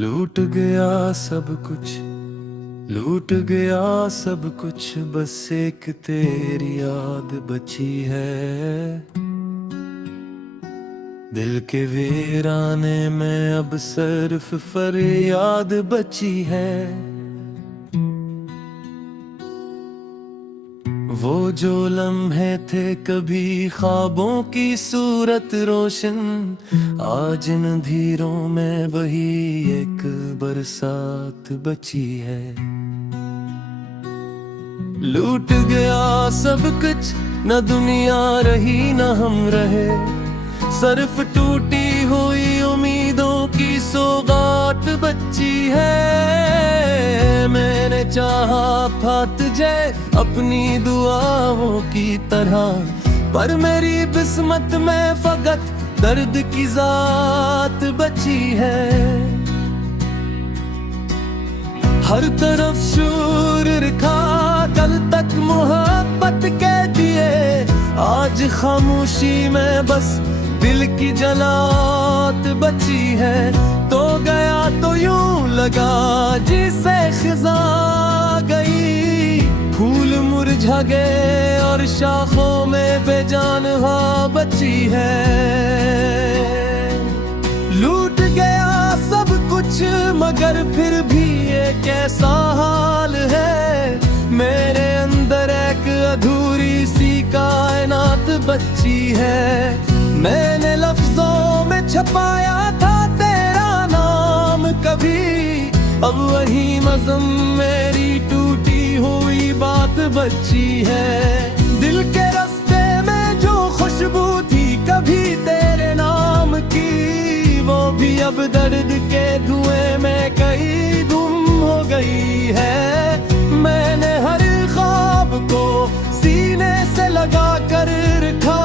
लूट गया सब कुछ, लूट गया सब कुछ, बस एक तेरी याद बची है। दिल के वीराने में अब सिर्फ फरियाद बची है। वो जो लम्हे थे कभी ख्वाबों की सूरत रोशन, आज इन अंधेरों में वही एक बरसात बची है। लूट गया सब कुछ, न दुनिया रही न हम रहे, सिर्फ टूटी हुई उम्मीदों की सौगात बची है। मैंने चाहा फात जाए अपनी दुआओं की तरह, पर मेरी किस्मत में फकत दर्द की जात बची है। हर तरफ शूर रखा, कल तक मोहब्बत के दिए, आज खामोशी में बस दिल की जलात बची है। तो गया तो यूं लगा जिसे खिजा गई, फूल मुरझा गए और शाखों में बेजान हवा बची है। लूट गया सब कुछ मगर फिर भी ये कैसा हाल है, मेरे अंदर एक अधूरी सी कायनात बची है। मैंने लफ्जों में छपाया था तेरा नाम कभी, अब वही नज़्म मेरी टूटी हुई बात बची है। दिल के रास्ते में जो खुशबू थी कभी तेरे नाम की, वो भी अब दर्द के धुएं में कहीं गुम हो गई है। मैंने हर ख्वाब को सीने से लगा कर रखा,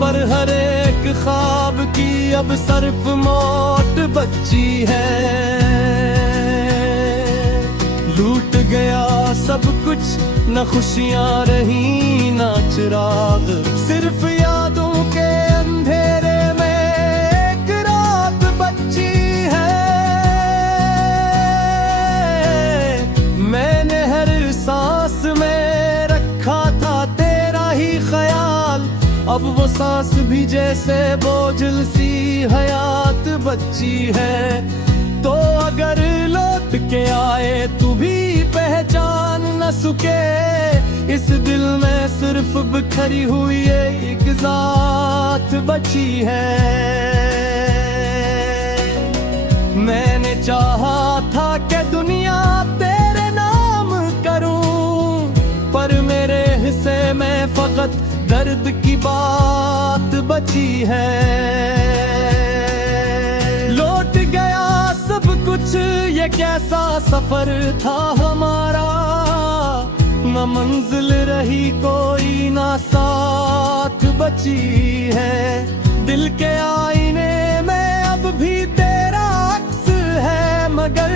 पर हर एक ख्वाब की अब सिर्फ मौत बची है। लूट गया सब कुछ, न खुशियां रही न चिराग, सिर्फ यादों के अंधेरे में एक रात बची है। मैंने हर सांस में रखा था तेरा ही ख्याल, अब वो सांस भी जैसे बोझल सी हयात बची है। तो अगर लौट के आए तू भी पहचान न सके, इस दिल में सिर्फ बिखरी हुई एक जात बची है। मैंने चाहा था कि दुनिया तेरे नाम करूं, पर मेरे हिस्से में फकत दर्द की बात बची है। लौट गया सब कुछ, ये कैसा सफर था हमारा, न मंजिल रही कोई ना साथ बची है। दिल के आईने में अब भी तेरा अक्स है, मगर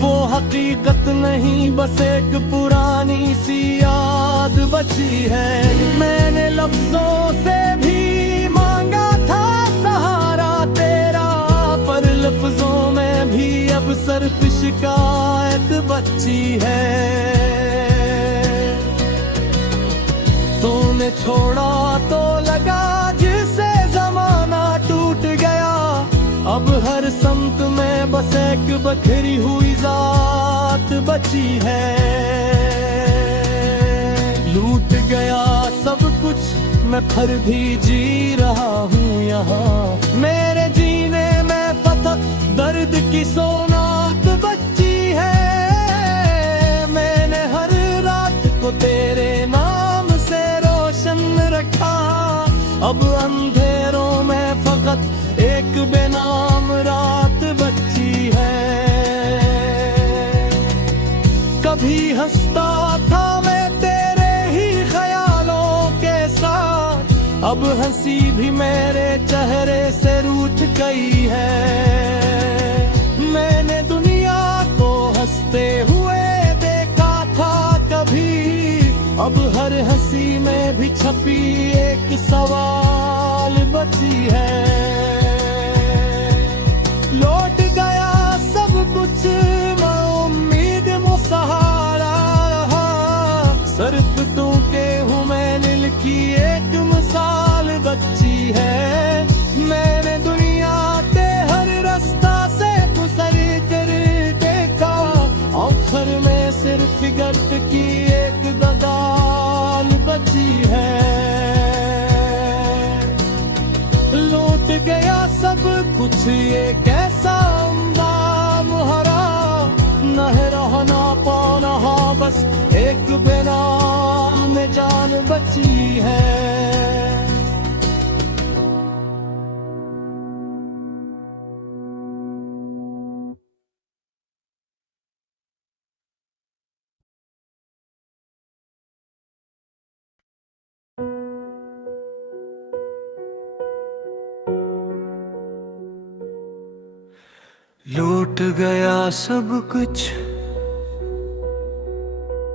वो हकीकत नहीं, बस एक पुरानी सी याद बची है। मैंने लफ्जों से भी मांगा था सहारा तेरा, पर लफ्जों में भी अब सिर्फ शिकायत बची है। तूने छोड़ा तो लगा जिसे जमाना टूट गया, अब हर समत में बस एक बखरी हुई जात बची है। लूट गया सब कुछ, मैं फिर भी जी रहा हूँ यहाँ, मेरे जीने में फतह दर्द की सोनात बची है। मैंने हर रात को तेरे नाम से रोशन रखा, अब अंधेरों में फकत एक बेनाम रात बची है। कभी हंसता था मैं तेरे ही ख्यालों के साथ, अब हंसी भी मेरे चेहरे से रूठ गई है। मैंने दुनिया को हंसते हुए देखा था कभी, अब हर हंसी में भी छपी एक सवाल बची है। लौट गया सब कुछ ना उम्मीद मुसहारा रहा। सिर्फ तू के हूँ मैं नील की एक मिसाल बच्ची है। मैंने दुनिया के हर रास्ता से गुजर कर देखा, आखिर में सिर्फ गर्द की एक दगाल बची है। लूट गया सब कुछ ये कैसा अंजाम हरा, न है रहना पाना बस एक बेनाम में जान बची है। लूट गया सब कुछ,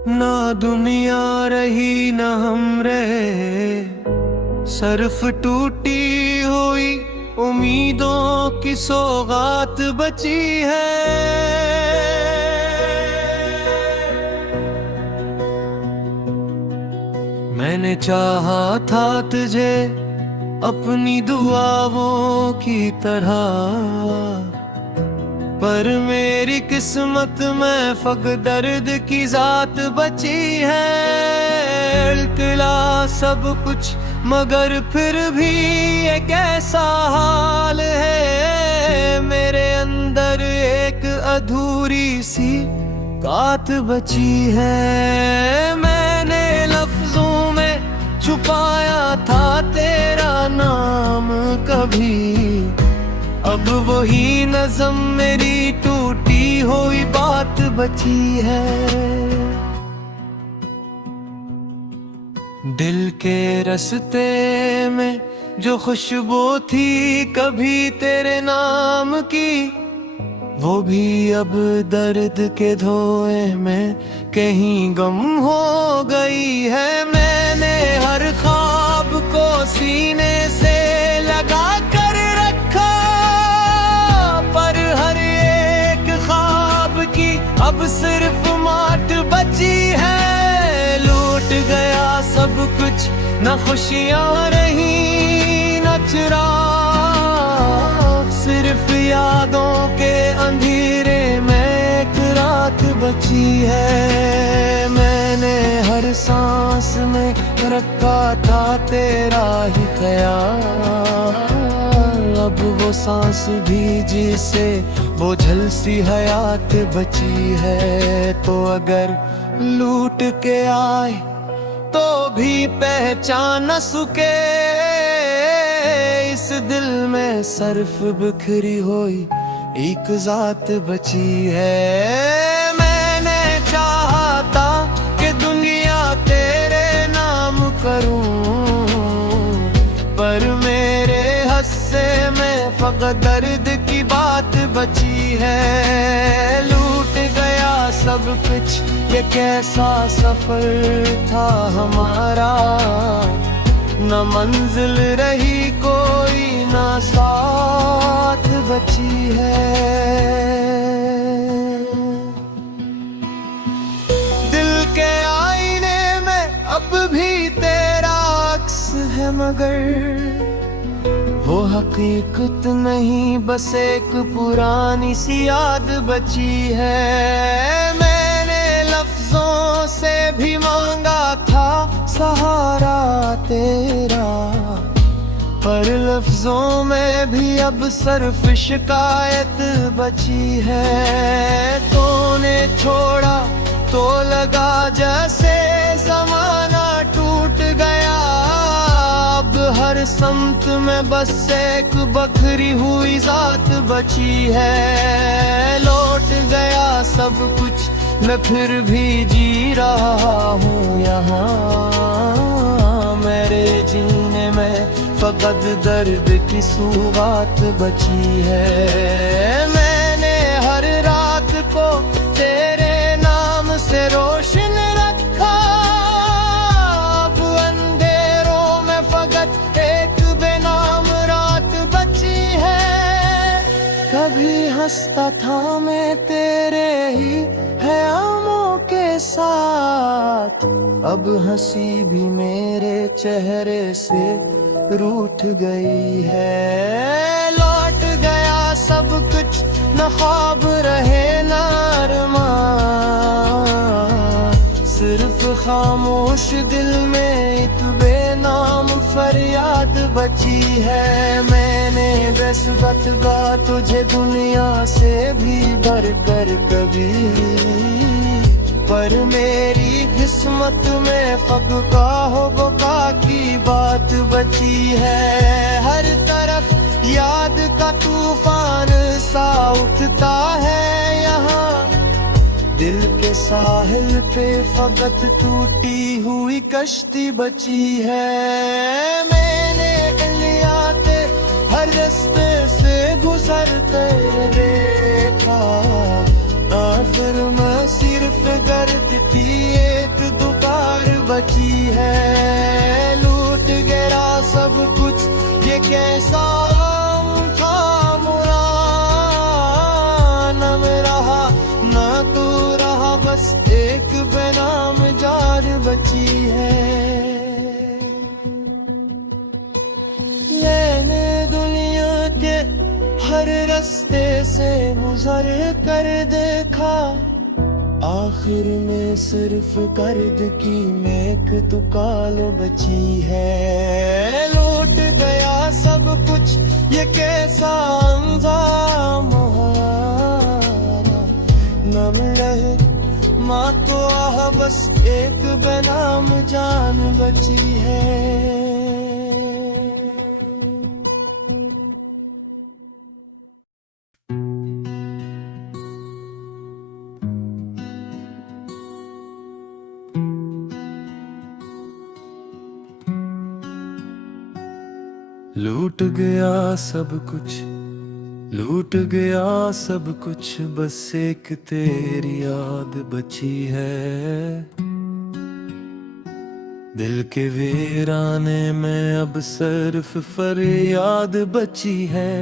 ना दुनिया रही न हम रहे। सिर्फ टूटी हुई उम्मीदों की सौगात बची है। मैंने चाहा था तुझे अपनी दुआओं की तरह, पर मेरी किस्मत में फक दर्द की जात बची है। इल्तिला सब कुछ मगर फिर भी एक ऐसा हाल है, मेरे अंदर एक अधूरी सी बात बची है। मैंने लफ्जों में छुपाया था तेरा नाम कभी, अब वही नज़म मेरी टूटी हुई बात बची है। दिल के रास्ते में जो खुशबू थी कभी तेरे नाम की, वो भी अब दर्द के धोए में कहीं गम हो गई है। मैंने हर ख्वाब को सीने से लगा कर रखा, पर हर एक ख्वाब की अब सिर्फ माट बची है। लूट गया सब कुछ, न खुशियाँ रही न चिराग, सिर्फ यादों के अंधेरे में एक रात बची है। मैंने हर सांस में रखा था तेरा ही ख्याल, अब वो सांस भी जिसे बोझल सी हयात बची है। तो अगर लूट के आए तो भी पहचान न सके, इस दिल में सिर्फ बिखरी हुई एक जात बची है। मैंने चाहा था कि दुनिया तेरे नाम करूं, पर मेरे हिस्से में फकत दर्द की बात बची है। लूट गया सब कुछ, ये कैसा सफर था हमारा, न मंजिल रही कोई न साथ बची है। दिल के आईने में अब भी तेरा अक्स है, मगर वो हकीकत नहीं, बस एक पुरानी सी याद बची है। मैंने लफ्जों से भी मांगा था सहारा तेरा, पर लफ्जों में भी अब सिर्फ शिकायत बची है। तूने छोड़ा तो लगा जैसे जमाना टूट गया, अब हर समत में बस एक बखरी हुई जात बची है। लौट गया सब कुछ, मैं फिर भी जी रहा हूँ यहाँ, मेरे जीने में फकत दर्द की सुगात बची है। मैंने हर रात को तेरे नाम से रोशन रखा, अब अंधेरों में फकत एक बेनाम रात बची है। कभी हंसता था मैं तेरे रही है आमों के साथ। अब हंसी भी मेरे चेहरे से रूठ गई है। लौट गया सब कुछ, न ख्वाब रहे न अरमां, सिर्फ खामोश दिल में एक बेनाम फरियाद बची है। मैंने नस्बत गा तुझे दुनिया से भी बढ़कर कभी, पर मेरी किस्मत में फबका हो बका की बात बची है। हर तरफ याद का तूफान सा उठता है यहाँ, दिल के साहिल पे फकत टूटी हुई कश्ती बची है। मैंने लियाते हर रास्ते से गुजरते देखा, आखिर में सिर्फ गर्द की एक दुकार बची है। लूट गया सब कुछ, ये कैसा था मुरा, न मैं रहा न तू रहा, बस एक बेनाम जार बची है। मैंने दुनिया के हर रास्ते से गुजर कर देखा, आखिर में सिर्फ कर्द की मेक तुकाल बची है। लूट गया सब कुछ, ये कैसा अंजाम हारा, नम रहे माँ तो आह, बस एक बेनाम जान बची है। लूट गया सब कुछ, लूट गया सब कुछ, बस एक तेरी याद बची है। दिल के वीराने में अब सिर्फ फरियाद बची है।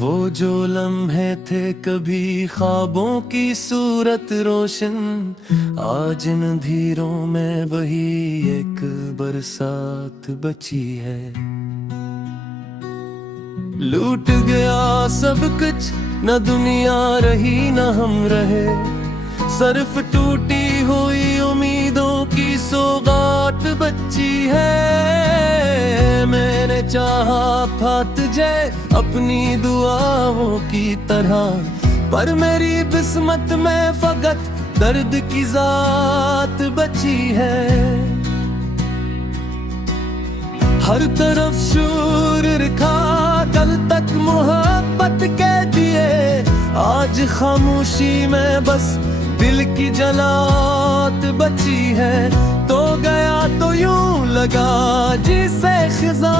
वो जो लम्हे थे कभी ख्वाबों की सूरत रोशन, आज इन धीरों में वही एक बरसात बची है। लूट गया सब कुछ, न दुनिया रही न हम रहे, सिर्फ टूटी हुई उम्मीदों की सौगात बची है। मैंने चाहा फात जाए अपनी दुआओं की तरह, पर मेरी किस्मत में फकत दर्द की जात बची है। हर तरफ शूर रखा, कल तक मोहब्बत के दिए, आज खामोशी में बस दिल की जलात बची है। तो गया तो यूं लगा जिसे खिजा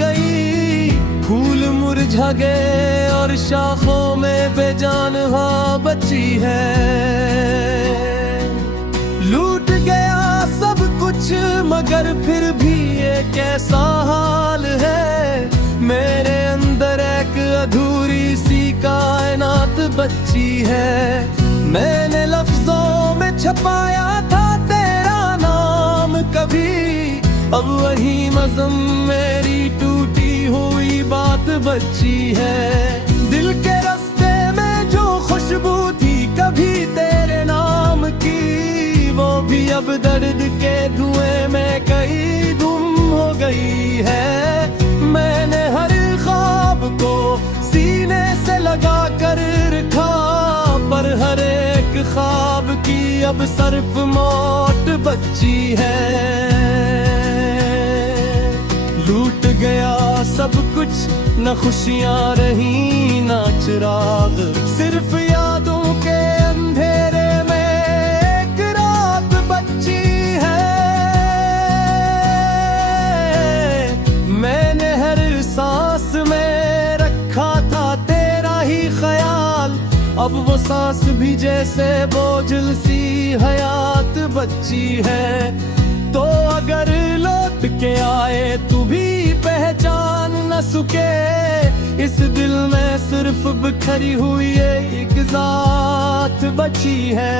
गई, फूल मुरझा गए और शाखों में बेजान हवा बची है। लूट गया सब कुछ मगर फिर भी ये कैसा हाल है, मेरे अंदर एक अधूरी सी कायनात बची है। मैंने लफ्जों में छपाया था तेरा नाम कभी, अब वही मज़म मेरी टूटी हुई बात बची है। दिल के रास्ते में जो खुशबू थी कभी तेरे नाम की, वो भी अब दर्द के धुएं में कहीं गुम हो गई है। मैंने हर ख्वाब को सीने से लगा कर रखा, पर हर एक ख्वाब की अब सिर्फ मौत बची है। लूट गया सब कुछ, न खुशियाँ रही न चिराग, सिर्फ यादों के अंधेरे में एक रात बची है। मैंने हर सांस में रखा था तेरा ही ख्याल, अब वो सांस भी जैसे बोझल सी हयात बची है। तो अगर लौट के आए तू भी पहचान न सके। इस दिल में सिर्फ बिखरी हुई एक जात बची है।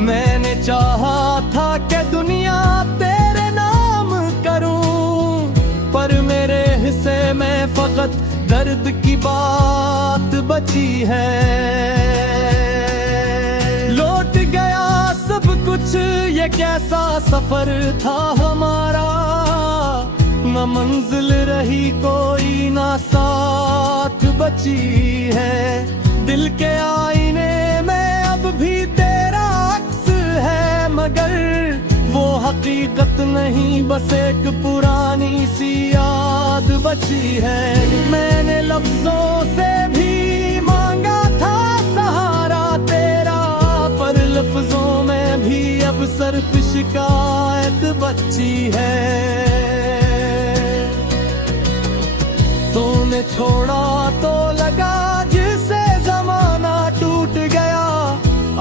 मैंने चाहा था कि दुनिया तेरे नाम करूं, पर मेरे हिस्से में फकत दर्द की बात बची है। लौट गया सब कुछ, ये कैसा सफर था हमारा। न मंजिल रही कोई ना साथ बची है। दिल के आईने में अब भी तेरा अक्स है, मगर वो हकीकत नहीं, बस एक पुरानी सी याद बची है। मैंने लफ्जों से भी मांगा था सहारा तेरा, पर लफ्जों में भी अब सिर्फ शिकायत बची है। तूने छोड़ा तो लगा जिसे जमाना टूट गया,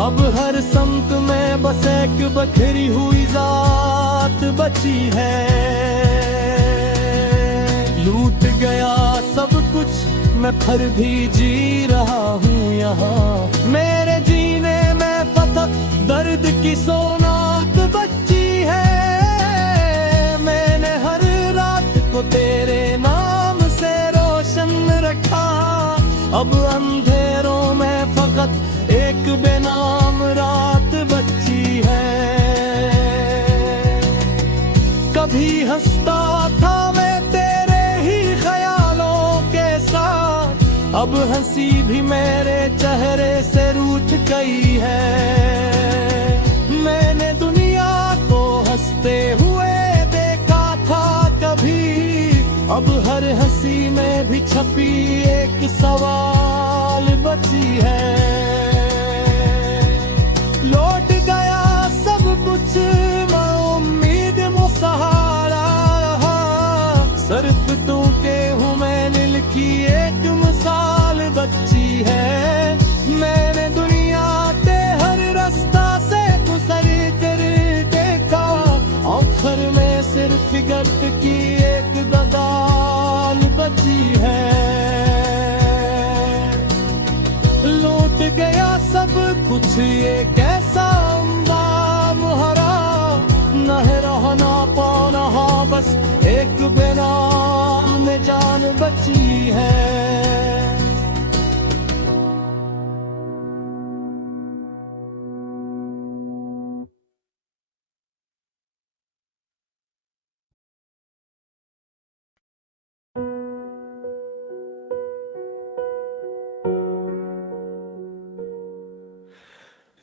अब हर संत में बस एक बखरी हुई जात बची है। लूट गया सब कुछ मैं फिर भी जी रहा हूँ यहाँ। मेरे जीने में पता दर्द की सोनात बची है। मैंने हर रात को तेरे नाम से रोशन रखा, अब अंधेरों में फकत एक बेनाम रात बची है। कभी हंसता था मैं तेरे ही ख्यालों के साथ, अब हंसी भी मेरे चेहरे से रूठ गई है। मैंने दुनिया को हंसते हुए देखा था कभी, अब हर हंसी में भी छपी एक सवाल बची है। लौट गया सब कुछ, मैं उम्मीद मुसहारा रहा, सिर्फ तू के हूँ मैं नील की एक मिसाल बची है। मैंने दुनिया के हर रास्ता से गुजर कर देखा, आखिर में सिर्फ गर्द की एक दगाल बची है। लूट गया सब कुछ, ये कैसा अंजाम हरा, न है रहना पाना, बस एक बेनाम में जान बची है।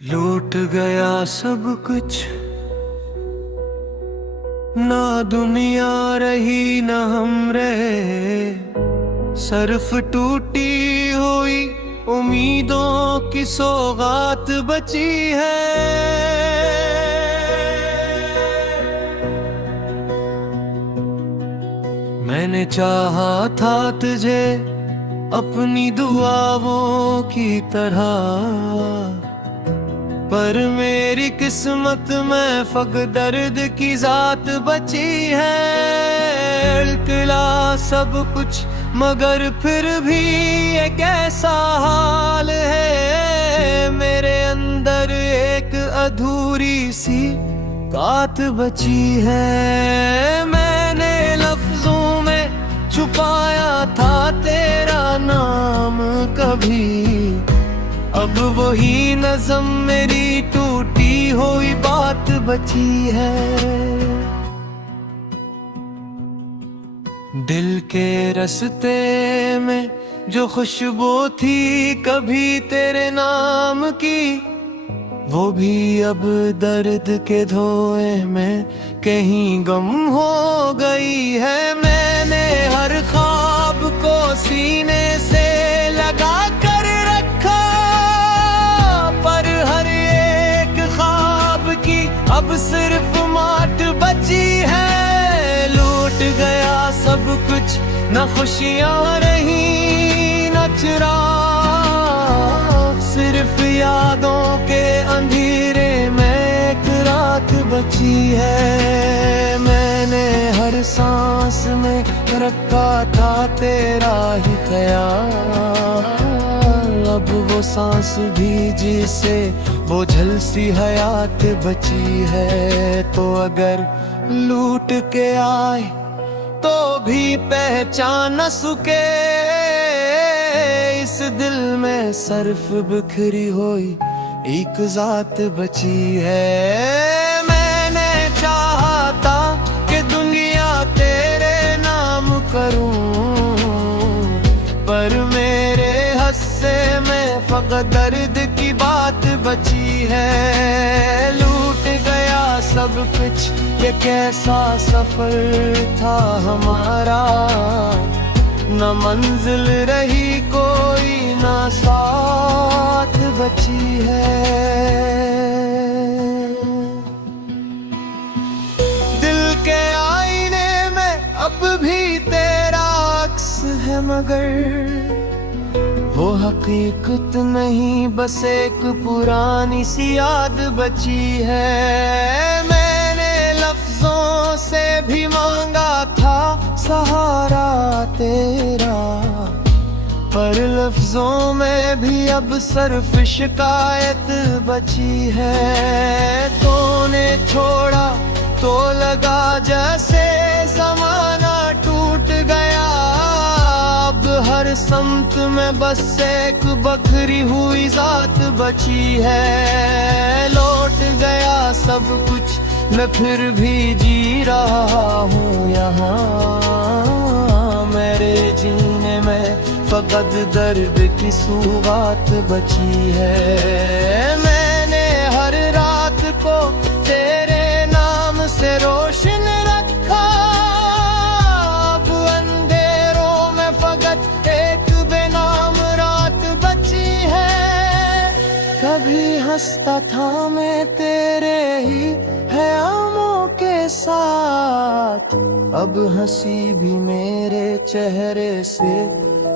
लूट गया सब कुछ, ना दुनिया रही न हम रहे, सिर्फ टूटी हुई उम्मीदों की सौगात बची है। मैंने चाहा था तुझे अपनी दुआओं की तरह, पर मेरी किस्मत में फक दर्द की जात बची है। इल्तिला सब कुछ मगर फिर भी ये कैसा हाल है, मेरे अंदर एक अधूरी सी बात बची है। मैंने लफ्जों में छुपाया था तेरा नाम कभी, अब वही नज़म मेरी टूटी हुई बात बची है। दिल के रास्ते में जो खुशबू थी कभी तेरे नाम की, वो भी अब दर्द के धोए में कहीं गम हो गई है। मैंने हर ख्वाब को सीने से लगा कर रखा, पर हर एक ख्वाब की अब सिर्फ माट बची है। लूट गया सब कुछ, न खुशियाँ रही न चिराग, सिर्फ यादों के अंधेरे में बची है। मैंने हर सांस में रखा था तेरा ही ख्याल, अब वो सांस भी जिसे बोझल सी हयात बची है। तो अगर लूट के आए तो भी पहचान न सके, इस दिल में सिर्फ बिखरी हुई एक जात बची है। मैंने चाहा था कि दुनिया तेरे नाम करूं, पर मेरे हिस्से में फकत दर्द की बात बची है। लूट गया सब कुछ, ये कैसा सफर था हमारा, न मंजिल रही कोई न साथ बची है। दिल के आईने में अब भी तेरा अक्स है, मगर वो हकीकत नहीं, बस एक पुरानी सी याद बची है। मैंने लफ्जों से भी मांगा था सहारा तेरा, पर लफ्जों में भी अब सिर्फ शिकायत बची है। तूने छोड़ा तो लगा जैसे जमाना टूट गया, अब हर समत में बस एक बखरी हुई जात बची है। लौट गया सब कुछ, मैं फिर भी जी रहा हूँ यहाँ, मेरे जीने में फकत दर्द की सुगात बची है। मैंने हर रात को तेरे नाम से रोशन रखा, अब अंधेरों में फकत एक बेनाम रात बची है। कभी हंसता था मैं तेरे ही ख्यालों के साथ, अब हंसी भी मेरे चेहरे से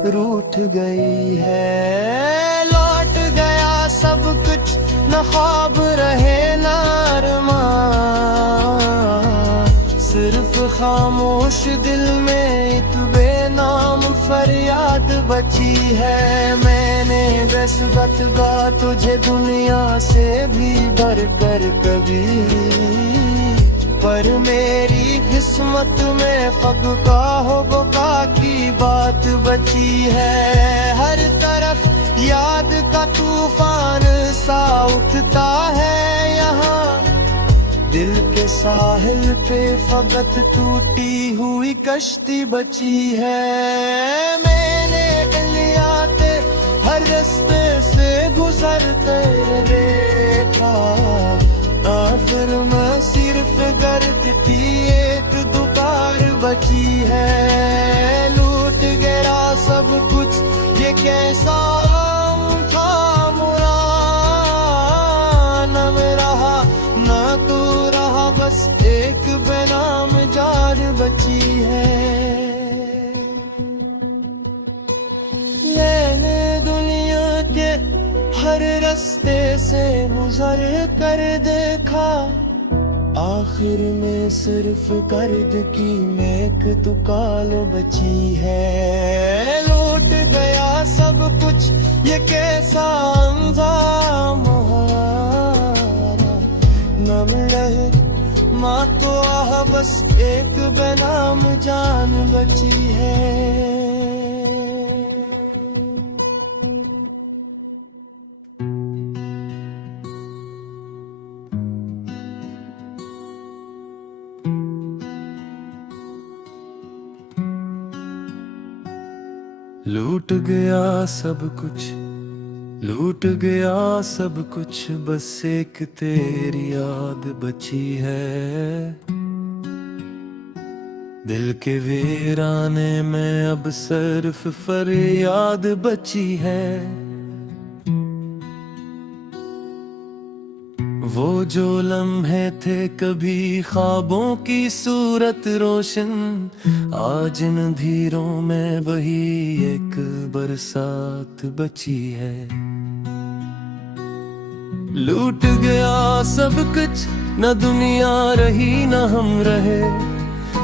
रूठ गई है। लौट गया सब कुछ, न ख्वाब रहे न अरमान, सिर्फ खामोश दिल में एक बेनाम फरियाद बची है। मैंने बेसुबत गा तुझे दुनिया से भी बढ़कर कभी, पर मेरी किस्मत में फका हो बका की बात बची है। हर तरफ याद का तूफान सा उठता है यहाँ, दिल के साहिल पे फकत टूटी हुई कश्ती बची है। मैंने लिया थे हर रास्ते से गुजरते देखा, आखिर में सिर्फ गर्द की एक दुकार बची है। लूट गया सब कुछ, ये कैसा था मुरा, न मैं रहा न तू रहा, बस एक बेनाम जान बची है। मैंने दुनिया के हर रास्ते से गुजर कर देखा, आखिर में सिर्फ कर्द की मेक तुकाल बची है। लूट गया सब कुछ, ये कैसा अंजाम हारा, नम लहर माँ तो आह, बस एक बेनाम जान बची है। लूट गया सब कुछ, लूट गया सब कुछ, बस एक तेरी याद बची है। दिल के वीराने में अब सिर्फ फरियाद बची है। वो जो लम्हे थे कभी ख्वाबों की सूरत रोशन, आज इन धीरों में वही एक बरसात बची है। लूट गया सब कुछ, न दुनिया रही न हम रहे।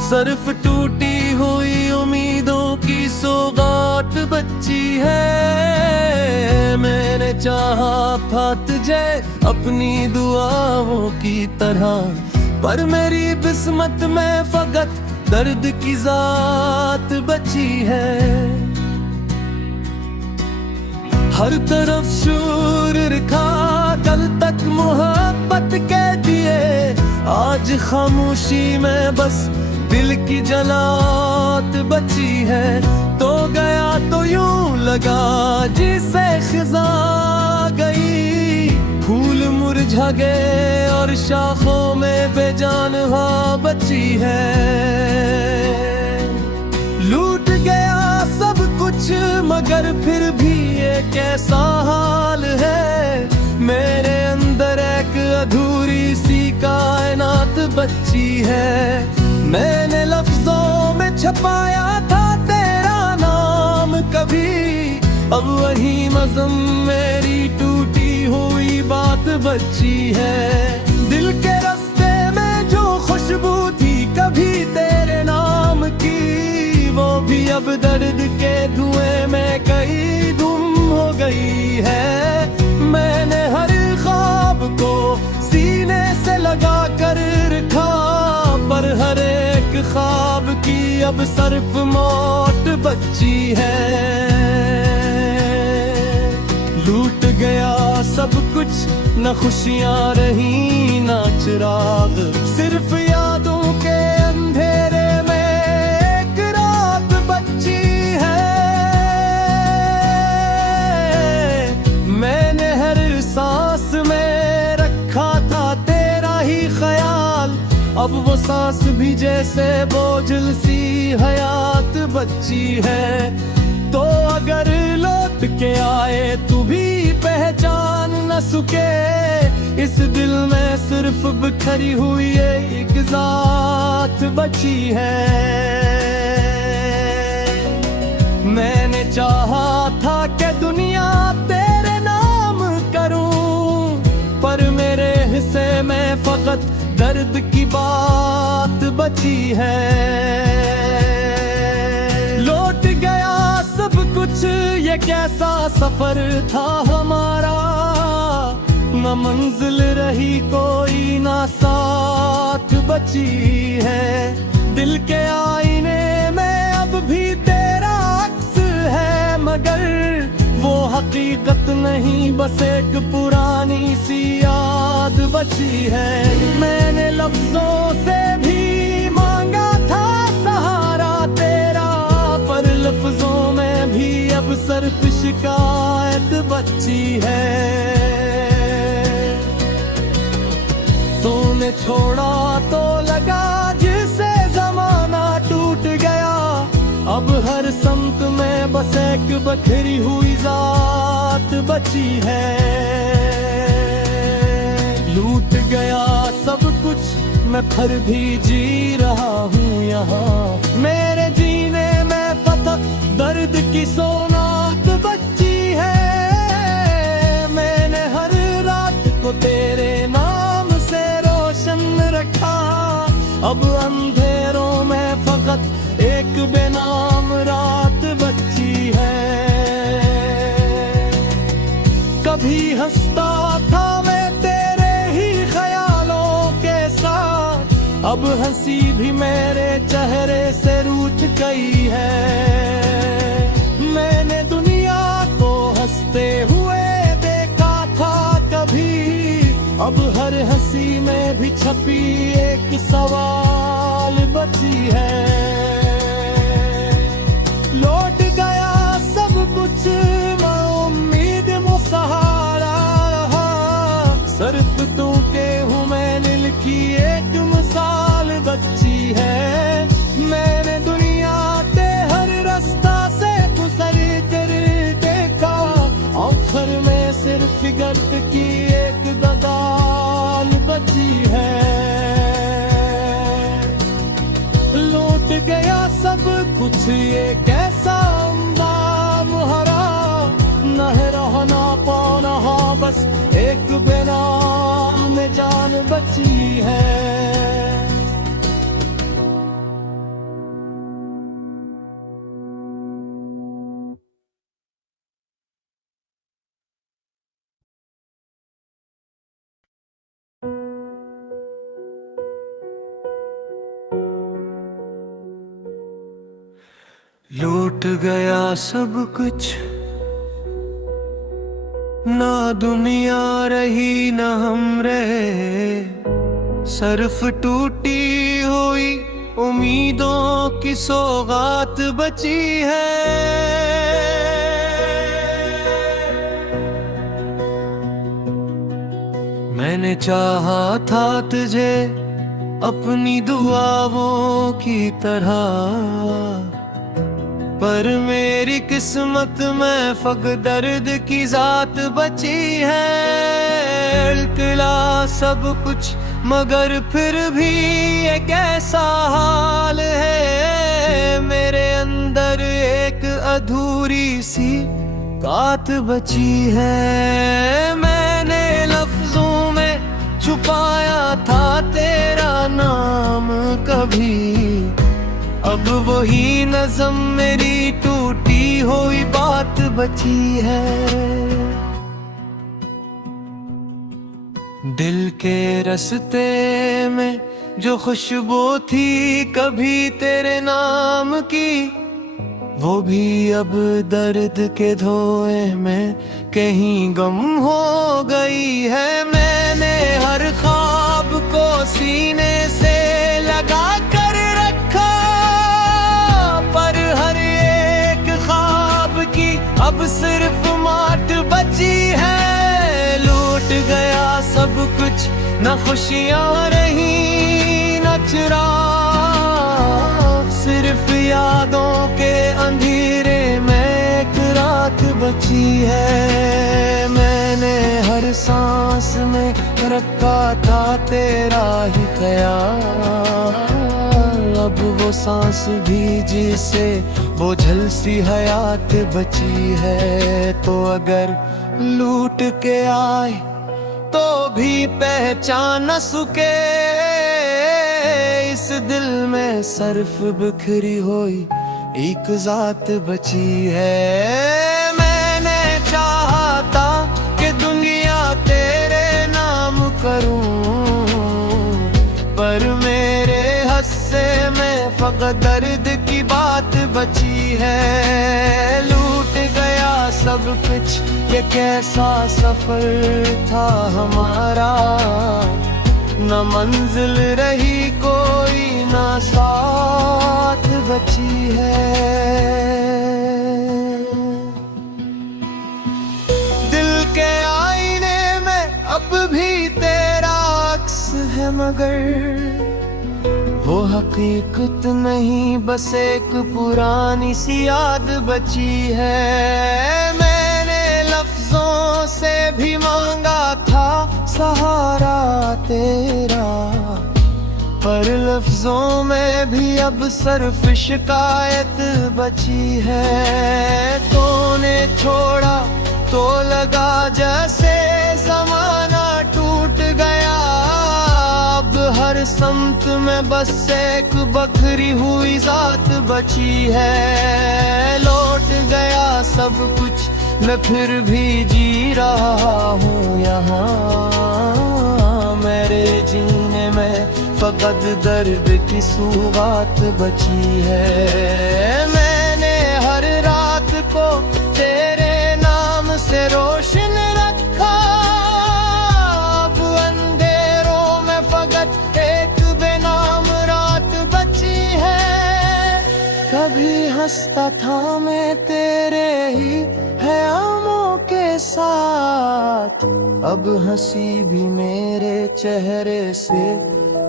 सिर्फ टूटी हुई उम्मीदों की सौगात बची है। मैंने चाहा था तुझे अपनी दुआओं की तरह, पर मेरी किस्मत में फकत दर्द की जात बची है। हर तरफ शूर रखा, कल तक मोहब्बत के दिए, आज खामोशी में बस दिल की जलात बची है। तो गया तो यूं लगा जिसे खिजा गई, फूल मुरझा गए और शाखों में बेजान हवा बची है। लूट गया सब कुछ मगर फिर भी ये कैसा हाल है। मेरे अंदर एक अधूरी सी कायनात बची है। मैंने लफ्जों में छपाया था तेरा नाम कभी, अब वही मज़म मेरी टूटी हुई बात बची है। दिल के रास्ते में जो खुशबू थी कभी तेरे नाम की, वो भी अब दर्द के धुएं में कहीं गुम हो गई है। मैंने हर ख्वाब को सीने से लगा कर रखा, पर हर एक ख्वाब की अब सिर्फ मौत बची है। लूट गया सब कुछ, न खुशियां रही न चिराग, सिर्फ यादों के अंधेरे में एक रात बची है। मैंने हर सांस में रखा था तेरा ही ख्याल, अब वो सांस भी जैसे बोझल सी हयात बची है। तो अगर लौट के आए तू भी पहचान न सके, इस दिल में सिर्फ बिखरी हुई एक जात बची है। मैंने चाहा था कि दुनिया तेरे नाम करूं, पर मेरे हिस्से में फकत दर्द की बात बची है। लौट गया सब कुछ, ये कैसा सफर था हमारा, न मंजिल रही कोई ना साथ बची है। दिल के आईने में अब भी तेरा अक्स है, मगर वो हकीकत नहीं, बस एक पुरानी सी याद बची है। मैंने लफ्जों से भी मांगा था सहारा तेरा, पर लफ्जों में भी अब सिर्फ शिकायत बची है। तूने छोड़ा तो लगा जिसे जमाना टूट गया, अब हर समत में बस एक बखरी हुई जात बची है। लूट गया सब कुछ, मैं फिर भी जी रहा हूँ यहाँ। मेरे जीने में पता दर्द की सोनात बची है। मैंने हर रात को तेरे नाम से रोशन रखा, अब अंधेरों में फकत एक बेनाम रात बची है। कभी हंसता था मैं तेरे ही ख्यालों के साथ, अब हंसी भी मेरे चेहरे से रूठ गई है। मैंने दुनिया को हंसते हुए देखा था कभी, अब हर हंसी में भी छपी एक सवाल बची है। लौट गया सब कुछ, मैं उम्मीद मुसहारा रहा, सिर्फ तू के हूँ मैं नील की एक मिसाल बची है। मैंने दुनिया ते हर रास्ता से गुजर कर देखा, आखिर में सिर्फ गर्द की एक दगाल बची है। लौट गया सब कुछ, ये कैसा अंदाम हरा, न है रहना पाना बस एक बिना बची है। लूट गया सब कुछ, ना दुनिया रही न हम रहे, सिर्फ टूटी हुई उम्मीदों की सौगात बची है। मैंने चाहा था तुझे अपनी दुआओं की तरह, पर मेरी किस्मत में फक दर्द की जात बची है। इल्तिला सब कुछ मगर फिर भी ये कैसा हाल है, मेरे अंदर एक अधूरी सी बात बची है। मैंने लफ्जों में छुपाया था तेरा नाम कभी, अब वही नज़म मेरी टूटी हुई बात बची है। दिल के रास्ते में जो खुशबू थी कभी तेरे नाम की, वो भी अब दर्द के धोए में कहीं गम हो गई है। मैंने हर ख्वाब को सीने से लगा कर रखा, पर हर एक ख्वाब की अब सिर्फ माट बची है। लूट गया सब कुछ, न खुशियाँ रही न चिराग, सिर्फ यादों के अंधेरे में एक रात बची है। मैंने हर सांस में रखा था तेरा ही ख्याल, अब वो सांस भी जिसे बोझल सी हयात बची है। तो अगर लूट के आए तो भी पहचान न सके, इस दिल में सिर्फ बिखरी हुई एक जात बची है। मैंने चाहा था कि दुनिया तेरे नाम करूं, पर मेरे हिस्से में फकत दर्द की बात बची है। लूट गया सब कुछ, ये कैसा सफर था हमारा, न मंजिल रही कोई न साथ बची है। दिल के आईने में अब भी तेरा अक्स है, मगर वो हकीकत नहीं, बस एक पुरानी सी याद बची है। मैंने लफ्जों से भी मांगा था सहारा तेरा, पर लफ्जों में भी अब सिर्फ शिकायत बची है। तूने छोड़ा तो लगा जैसे जमाना टूट गया, अब हर समत में बस एक बखरी हुई जात बची है। लौट गया सब कुछ, मैं फिर भी जी रहा हूँ यहाँ, मेरे जीने में फकत दर्द की सुगात बची है। मैंने हर रात को तेरे नाम से रोशन रखा, अब अंधेरों में फकत एक बेनाम रात बची है। कभी हंसता था मैं तेरे ही ख्यालों के साथ, अब हंसी भी मेरे चेहरे से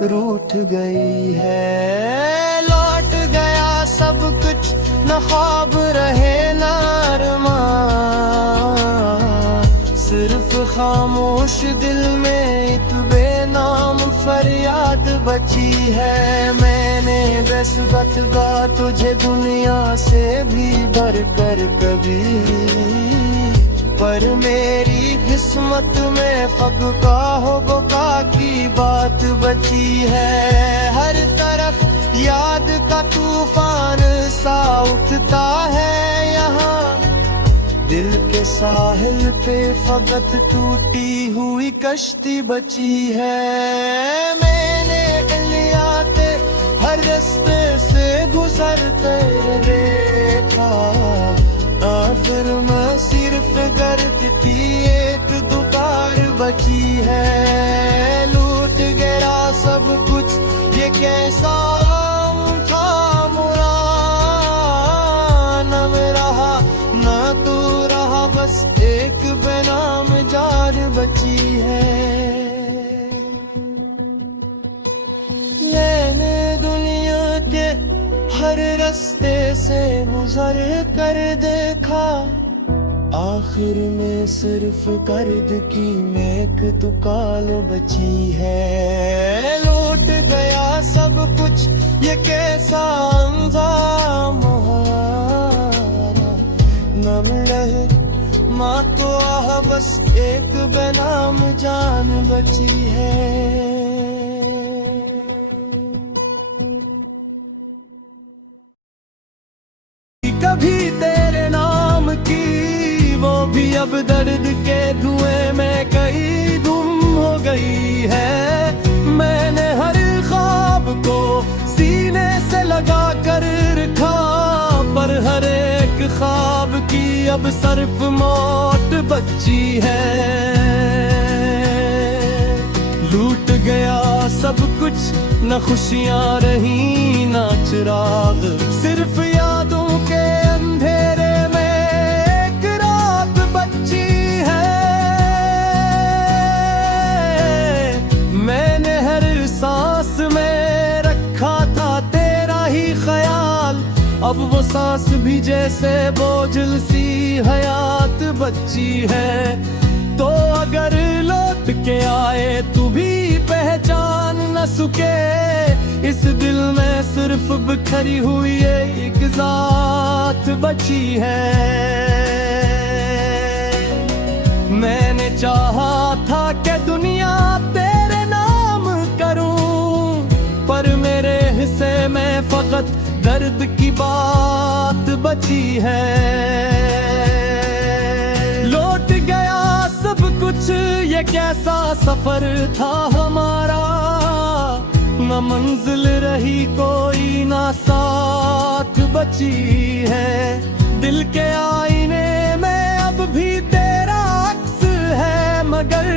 रूठ गई है। लौट गया सब कुछ, न ख्वाब रहे न अरमान, सिर्फ खामोश दिल में एक बेनाम फरियाद बची है। मैंने बेसुबत गा तुझे दुनिया से भी बढ़कर कभी, पर मेरी किस्मत में फगका हो बोका की बात बची है। हर तरफ याद का तूफान सा उठता है यहाँ, दिल के साहिल पे फकत टूटी हुई कश्ती बची है। मैंने लिया थे हर रास्ते से गुजरते देखा, आखिर में सिर्फ गर्द की एक दुकार बची है। लूट गया सब कुछ ये कैसा था मुरा, न मैं रहा न तू रहा, बस एक बेनाम जान बची है। मैंने दुनिया के हर रास्ते से गुजर कर देखा, आखिर में सिर्फ कर्द की मेक तुकाल बची है। लूट गया सब कुछ ये कैसा अंजाम हारा, नम रहे माँ तो आह, बस एक बेनाम जान बची है। कभी तेरे नाम की वो भी अब दर्द के धुएं में कहीं गुम हो गई है। मैंने हर ख्वाब को सीने से लगा कर रखा, पर हर एक ख्वाब की अब सिर्फ मौत बची है। लूट गया सब कुछ, न खुशियां रही न चिराग, सिर्फ यादों के अंधेरे में एक रात बची है। मैंने हर सांस में रखा था तेरा ही ख्याल, अब वो सांस भी जैसे बोझल सी हयात बची है। तो अगर लौट के आए तू भी पहचान न सके, इस दिल में सिर्फ बिखरी हुई एक जात बची है। मैंने चाहा था कि दुनिया तेरे नाम करूं, पर मेरे हिस्से में फकत दर्द की बात बची है। लौट गया सब कुछ ये कैसा सफर था हमारा, न मंजिल रही कोई ना साथ बची है। दिल के आईने में अब भी तेरा अक्स है, मगर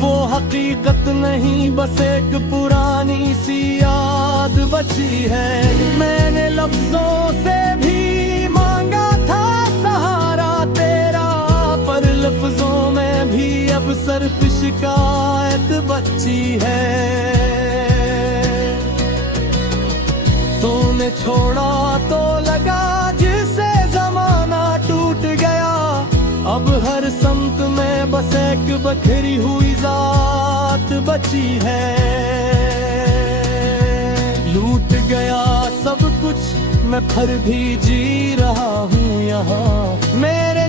वो हकीकत नहीं, बस एक पुरानी सी याद बची है। मैंने लफ्जों से भी मांगा था सहारा तेरा, पर लफ्जों में भी अब सिर्फ शिकायत बची है। तूने छोड़ा तो लगा जिसे जमाना टूट गया, अब हर संत में बस एक बखरी हुई जात बची है। लूट गया सब कुछ मैं फिर भी जी रहा हूँ यहाँ, मेरे